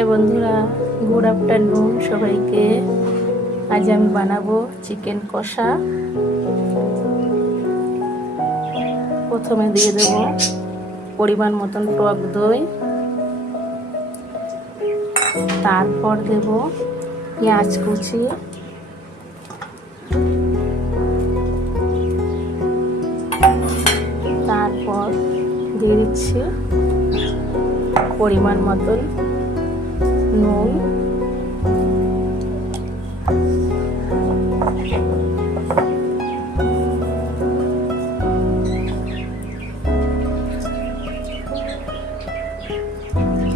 High বন্ধুরা, good afternoon সবাইকে। আজ আমি বানাবো চিকেন কষা। প্রথমে দিয়ে দেব পরিমাণ মতন টক দই, তারপর দেব পেঁয়াজ কুচি, তারপর দিয়ে দিচ্ছি পরিমাণ মতন নুন,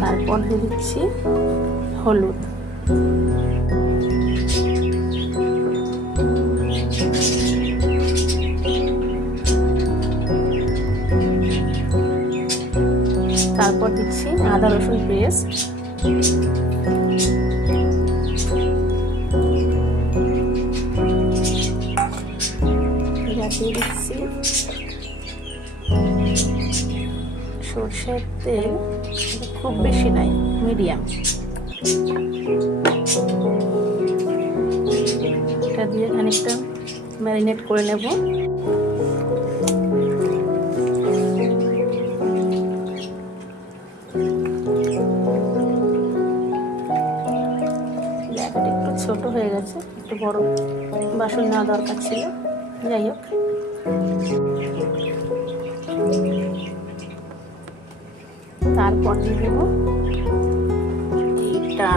তারপর দিয়ে দিচ্ছি হলুদ। তারপর দিচ্ছি আদা রসুন পেস্ট, দিয়ে দিচ্ছি সরষের তেল, খুব বেশি নাই, মিডিয়াম। এটা দিয়ে খানিকটা ম্যারিনেট করে নেব। জায়গাটা একটু ছোট হয়ে গেছে, একটু বড় বাসন নেওয়া দরকার ছিল, যাই হোক। তারপর দিয়ে দেবো এটা,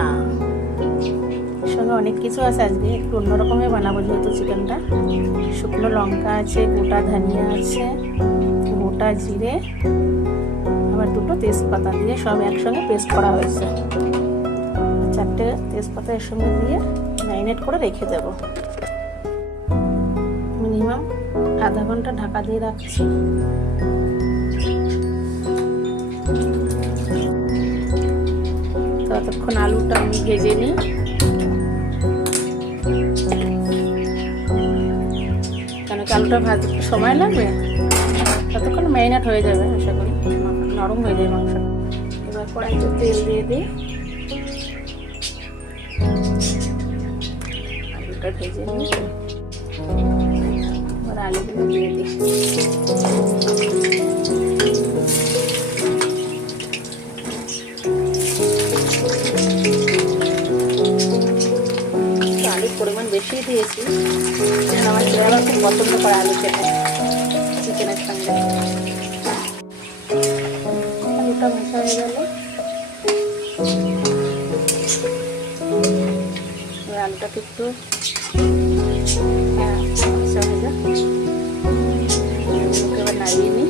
সঙ্গে অনেক কিছু আছে, আজকে একটু অন্যরকমের বানাবো যেহেতু চিকেনটা। শুকনো লঙ্কা আছে, গোটা ধনিয়া আছে, গোটা জিরে, আবার দুটো তেজপাতা দিয়ে সব একসঙ্গে পেস্ট করা হয়েছে। 4টে তেজপাতা এর সঙ্গে দিয়ে ম্যারিনেট করে রেখে দেব। মিনিমাম আধা ঘন্টা ঢাকা দিয়ে রাখছি। ততক্ষণ আলুটা আমি ভেজে নিই। কেন কি আলুটা ভাজতে একটু সময় লাগবে, ততক্ষণ ম্যারিনেট হয়ে যাবে, আশা করি নরম হয়ে যাবে মাংসটা। এবার কড়াইতে তেল দিয়ে দিই, আলুটা ভেজে নিই। এবার আলুগুলো দিয়ে দিই। পরিমাণ বেশি দিয়েছি, আমার ছেলেরা খুব পছন্দ করে আলু খেতে চিকেনের সঙ্গে। আলুটা ভাজা হয়ে গেল, আলুটাকে একটু ভাজা হয়ে যায়, এবার নাড়িয়ে নিই।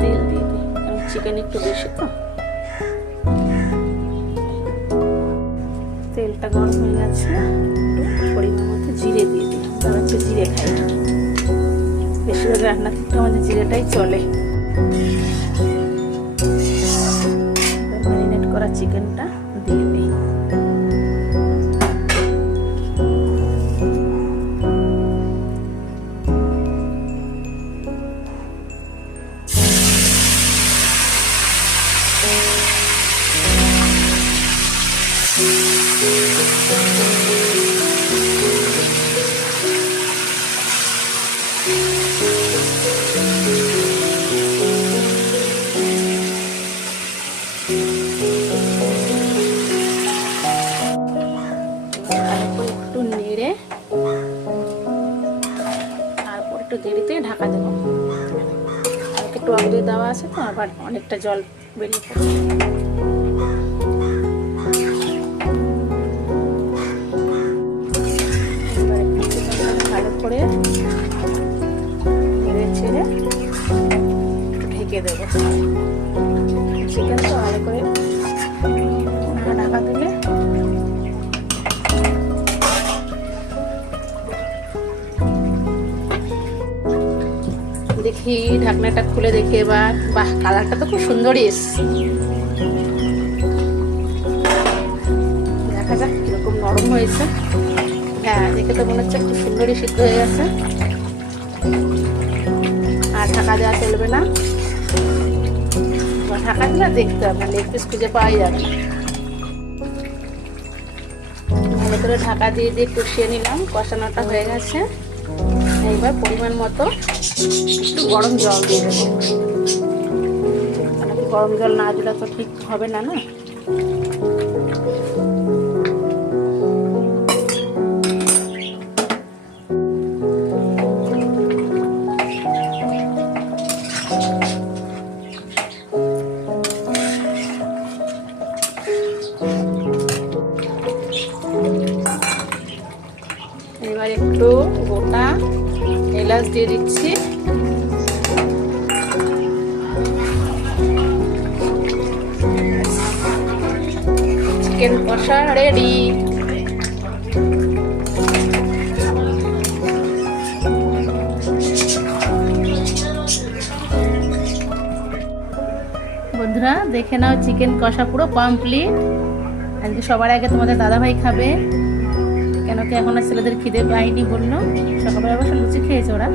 তেল দিয়ে দিই, কারণ চিকেন একটু বেশি তো। তেলটা গরম হয়ে গেছে, একটু পরিমাণ মতো জিরে দিয়ে দিই। আমরা হচ্ছে জিরে খাই, বেশিরভাগ রান্না ক্ষেত্রে আমাদের জিরেটাই চলে। ম্যারিনেট করা চিকেনটা দিয়ে দিই। একটু নেড়ে তারপর একটু দেরিতে ঢাকা দেবো। একটু টক দই দেওয়া আছে তো, আবার অনেকটা জল বেরিয়ে পড়ছে। ভালো করে নেড়ে ছেড়ে ঢেকে দেবো। চিকেন তো ভালো করে ঢাকা দিলে দেখি, ঢাকনাটা খুলে দেখি এবার। বাহ, কালারটা তো খুব সুন্দরই এসছে। দেখা যাক নরম হয়েছে। হ্যাঁ, দেখে তো মনে হচ্ছে খুব সুন্দরই সিদ্ধ হয়ে গেছে। আর ঢাকা দেওয়া চলবে না, ঢাকা দিলে দেখতে হবে, লেগ পিস খুঁজে পাওয়াই যাবে না। ভালো করে ঢাকা দিয়ে দিয়ে কষিয়ে নিলাম, কষানোটা হয়ে গেছে। এইবার পরিমাণ মতো একটু গরম জল দিয়ে দেবো, মানে গরম জল না দিলে তো ঠিক হবে না, না। এবার একটু গোটা এলাচ দিয়ে দিচ্ছি। চিকেন কষা রেডি। বন্ধুরা দেখে নাও, চিকেন কষা পুরো কমপ্লিট। আজকে সবার আগে তোমাদের দাদাভাই খাবে, কেন কি এখন আর ছেলেদের খিদে পায়নি বললো। সকালবেলা অবশ্য লুচি খেয়েছে ওরা।